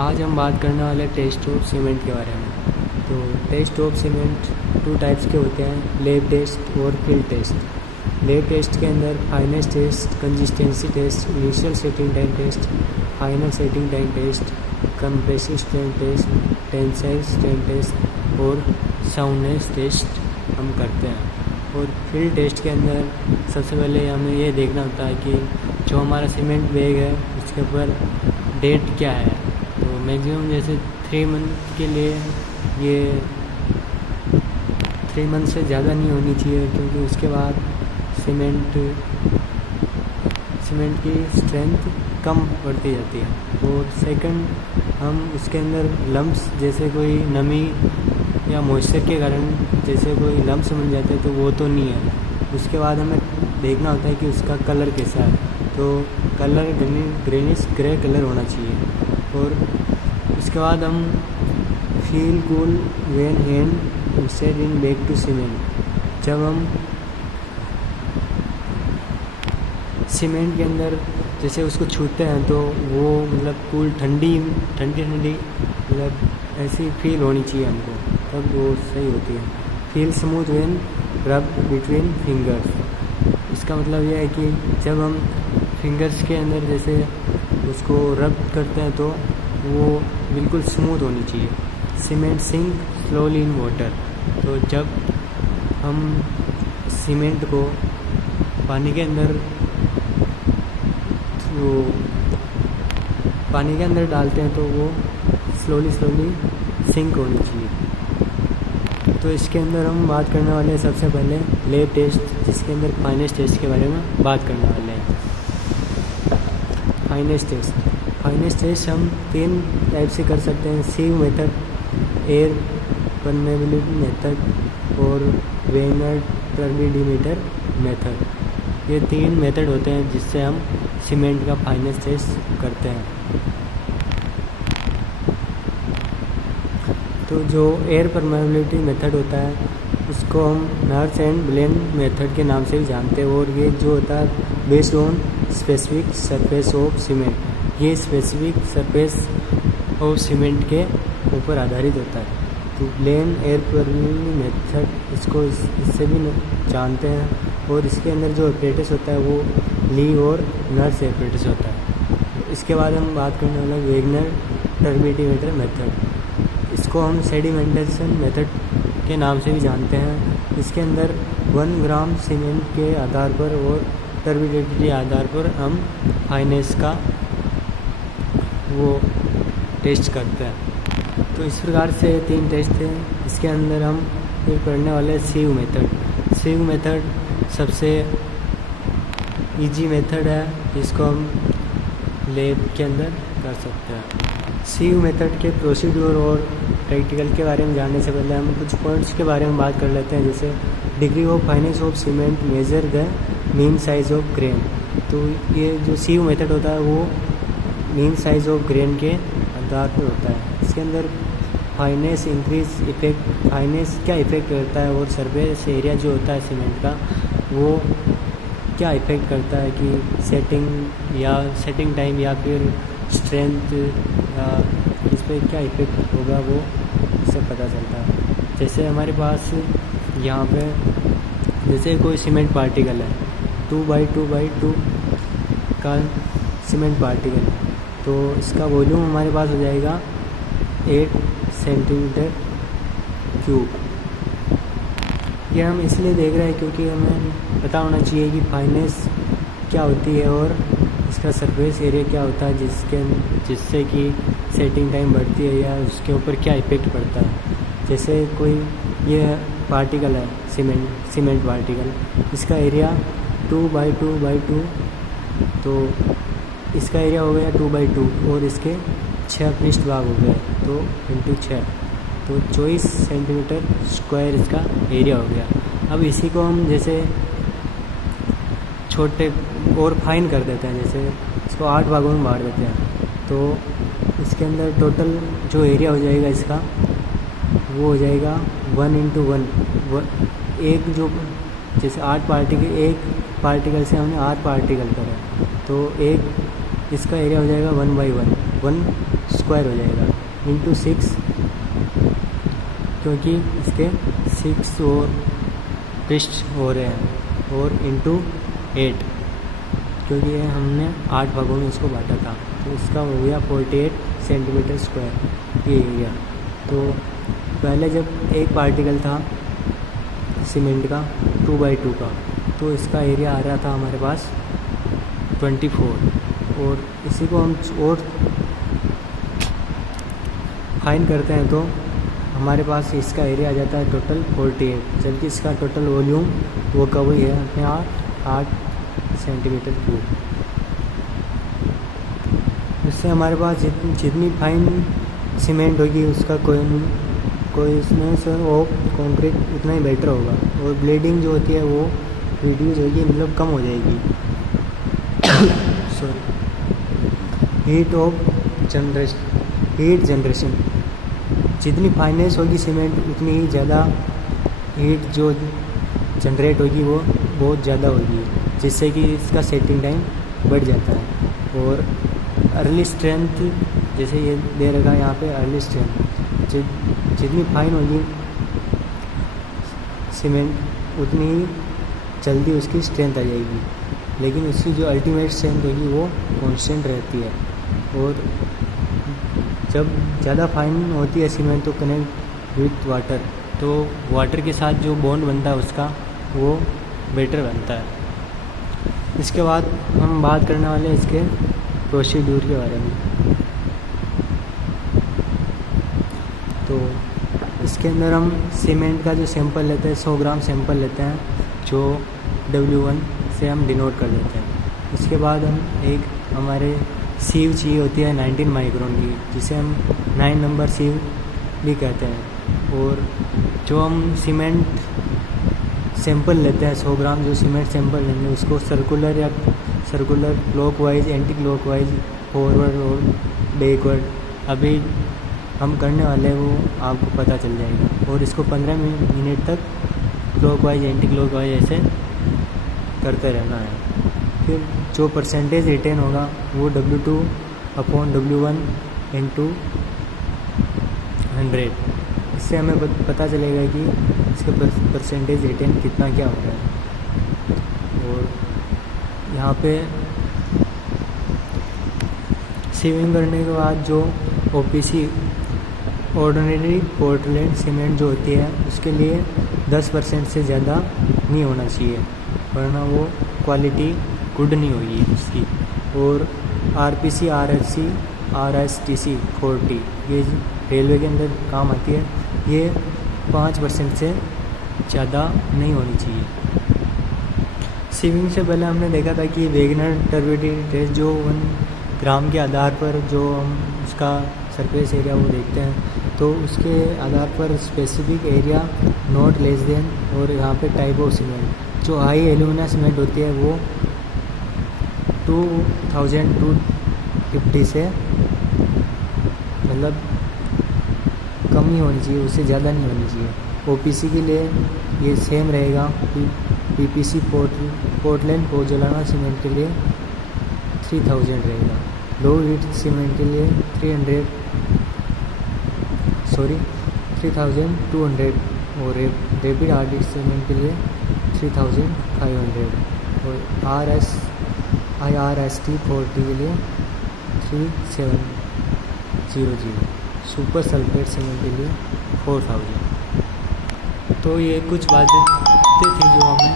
आज हम बात करने वाले टेस्ट ऑफ सीमेंट के बारे में। तो टेस्ट ऑफ सीमेंट 2 टाइप्स के होते हैं, लैब टेस्ट और फील्ड टेस्ट। लैब टेस्ट के अंदर fineness test, consistency test, initial setting time test, final setting time test, compressive strength test, tensile strength test और साउंडनेस टेस्ट हम करते हैं। और फील्ड टेस्ट के अंदर सबसे पहले हमें ये देखना होता है कि जो हमारा सीमेंट बैग है उसके ऊपर डेट क्या है। तो मैक्सिमम जैसे 3 मंथ के लिए ये 3 मंथ से ज़्यादा नहीं होनी चाहिए, क्योंकि उसके बाद सीमेंट की स्ट्रेंथ कम बढ़ती जाती है। और सेकंड, हम उसके अंदर लम्प्स जैसे कोई नमी या मॉइस्चर के कारण जैसे कोई लम्प्स बन जाते हैं तो वो तो नहीं है। उसके बाद हमें देखना होता है कि उसका कलर कैसा है। तो कलर ग्रेनिश ग्रे कलर होना चाहिए। और उसके बाद हम feel cool when hand instead in back to cement. जब हम सीमेंट के अंदर जैसे उसको छूते हैं तो वो मतलब कूल ठंडी मतलब ऐसी फील होनी चाहिए हमको, तब वो सही होती है। फील स्मूथ व्हेन रब बिटवीन फिंगर्स। इसका मतलब यह है कि जब हम फिंगर्स के अंदर जैसे उसको रब करते हैं तो वो बिल्कुल स्मूथ होनी चाहिए। Cement sink slowly in water. तो जब हम सीमेंट को पानी के अंदर डालते हैं तो वो स्लोली सिंक होनी चाहिए। तो इसके अंदर हम बात करने वाले हैं सबसे पहले लैब टेस्ट, जिसके अंदर फाइनेस टेस्ट के बारे में बात करने वाले हैं। फाइनेस टेस्ट हम 3 टाइप से कर सकते हैं, सीव मेथड, एयर परमेबिलिटी मेथड और वेनर टर्बिडिमीटर मेथड। ये 3 मेथड होते हैं जिससे हम सीमेंट का फाइनेस टेस्ट करते हैं। तो जो एयर परमेबिलिटी मेथड होता है उसको हम नर्स एंड ब्लेंड मेथड के नाम से भी जानते हैं। और ये जो होता है based on specific surface of cement. ये स्पेसिफिक सरफेस ऑफ सीमेंट के ऊपर आधारित होता है। तो ब्लेंड एयर परमेबिलिटी मेथड इसको इससे भी जानते हैं। और इसके अंदर जो एपरेटस होता है वो ली और नर्स एपरेटस होता है। इसके बाद हम बात करने वाले वेगनर टर्बिडिमीटर मेथड। इसको हम सेडिमेंटेशन मेथड के नाम से भी जानते हैं। इसके अंदर 1 ग्राम सीमेंट के आधार पर और टर्बिडिटी के आधार पर हम फाइनेस का वो टेस्ट करते हैं। तो इस प्रकार से 3 टेस्ट थे। इसके अंदर हम फिर पढ़ने वाले सीव मेथड सबसे इजी मेथड है, जिसको हम लैब के अंदर कर सकते हैं। सीव मेथड के प्रोसीड्यूर और प्रैक्टिकल के बारे में जानने से पहले हम कुछ पॉइंट्स के बारे में बात कर लेते हैं, जैसे degree of finance of cement measure the mean size of grain. तो ये जो सीव मेथड होता है वो मीन साइज ऑफ ग्रेन के आधार पर होता है। इसके अंदर फाइनेस क्या इफेक्ट करता है और सरफेस एरिया जो होता है सीमेंट का वो क्या इफेक्ट करता है कि सेटिंग टाइम या फिर स्ट्रेंथ या इस पर क्या इफेक्ट होगा वो इससे पता चलता है। जैसे हमारे पास यहाँ पे जैसे कोई सीमेंट पार्टिकल है 2x2x2 का सीमेंट पार्टिकल, तो इसका वॉल्यूम हमारे पास हो जाएगा 8 सेंटीमीटर क्यूब। ये हम इसलिए देख रहे हैं क्योंकि हमें पता होना चाहिए कि फाइनेस क्या होती है और इसका सरफेस एरिया क्या होता है, जिससे कि सेटिंग टाइम बढ़ती है या उसके ऊपर क्या इफेक्ट पड़ता है। जैसे कोई ये पार्टिकल है सीमेंट पार्टिकल, इसका एरिया 2x2x2, तो इसका एरिया हो गया 2x2 और इसके 6 पृष्ठ भाग हो गए तो × 6, तो 24 सेंटीमीटर स्क्वायर इसका एरिया हो गया। अब इसी को हम जैसे छोटे और फाइन कर देते हैं, जैसे इसको 8 भागों में बांट देते हैं, तो इसके अंदर टोटल जो एरिया हो जाएगा इसका वो हो जाएगा 1 × 1। एक जो जैसे 8 पार्टिकल, एक पार्टिकल से हमने 8 पार्टिकल करे, तो एक इसका एरिया हो जाएगा 1/1, 1 स्क्वायर हो जाएगा, इंटू 6, क्योंकि इसके 6 और पृष्ठ हो रहे हैं, और इंटू 8, क्योंकि ये हमने 8 भागों में इसको बांटा था, तो इसका हो गया 48 सेंटीमीटर स्क्वायर ये एरिया। तो पहले जब एक पार्टिकल था सीमेंट का 2/2 का, तो इसका एरिया आ रहा था हमारे पास 24, और इसी को हम और फाइन करते हैं तो हमारे पास इसका एरिया आ जाता है टोटल 48, जबकि इसका टोटल वॉल्यूम वो का वही है अपने 8 सेंटीमीटर क्यूब। इससे हमारे पास जितनी फाइन सीमेंट होगी उसका कोई इसमें से वो कंक्रीट उतना ही बेटर होगा, और ब्लीडिंग जो होती है वो रिड्यूस होगी, मतलब कम हो जाएगी। सॉरी, हीट जनरेशन जितनी फाइनेंस होगी सीमेंट उतनी ही ज़्यादा हीट जो जनरेट होगी वो बहुत ज़्यादा होगी, जिससे कि इसका सेटिंग टाइम बढ़ जाता है। और अर्ली स्ट्रेंथ जैसे ये दे रखा है यहाँ पे, अर्ली स्ट्रेंथ जितनी फाइन होगी सीमेंट उतनी ही जल्दी उसकी स्ट्रेंथ आ जाएगी, लेकिन उसकी जो अल्टीमेट स्ट्रेंथ होगी वो कांस्टेंट रहती है। और जब ज़्यादा फाइन होती है सीमेंट तो कनेक्ट विथ वाटर, तो वाटर के साथ जो बॉन्ड बनता है उसका वो बेटर बनता है। इसके बाद हम बात करने वाले हैं इसके प्रोसीड्यूर के बारे में। तो इसके अंदर हम सीमेंट का जो सैंपल लेते हैं 100 ग्राम सैंपल लेते हैं, जो W1 से हम डिनोट कर देते हैं। इसके बाद हम एक हमारे सीव चाहिए होती है 19 माइक्रोन की, जिसे हम 9 नंबर सीव भी कहते हैं। और जो हम सीमेंट सैंपल लेते हैं 100 ग्राम जो सीमेंट सैंपल लेंगे उसको circular clockwise, anti clockwise, forward और बैकवर्ड अभी हम करने वाले हैं वो आपको पता चल जाएगा। और इसको 15 मिनट तक क्लॉकवाइज एंटी क्लॉकवाइज ऐसे करते रहना है। फिर जो परसेंटेज रिटेन होगा वो W2/W1 × 100, इससे हमें पता चलेगा कि इसका परसेंटेज रिटेन कितना क्या हो रहा है। और यहाँ पे सीविंग करने के बाद जो OPC ऑर्डिनरी पोर्टलैंड सीमेंट जो होती है उसके लिए 10% से ज़्यादा नहीं होना चाहिए, वरना वो क्वालिटी गुड नहीं होगी उसकी। और RPC, RFC, RSTC 40 ये रेलवे के अंदर काम आती है, ये 5% से ज़्यादा नहीं होनी चाहिए। सीविंग से पहले हमने देखा था कि वेगनर टर्बिडिटी टेस्ट जो 1 ग्राम के आधार पर जो हम उसका सरफेस एरिया वो देखते हैं, तो उसके आधार पर specific area not less than, और यहाँ पे टाइप ऑफ सीमेंट जो हाई एल्यूमिना सीमेंट होती है वो 2250 से मतलब कम ही होनी चाहिए, उससे ज़्यादा नहीं होनी चाहिए। OPC के लिए ये सेम रहेगा। PPC पोर्टलैंड पोज़ोलाना सीमेंट के लिए 3000 रहेगा। लो हीट सीमेंट के लिए 3200, और रैपिड हार्ड सीमेंट के लिए 3500, और IRST 40 के लिए 3700, सुपर सल्फेट सीमेंट के लिए 4000। तो ये कुछ बातें थी जो हमें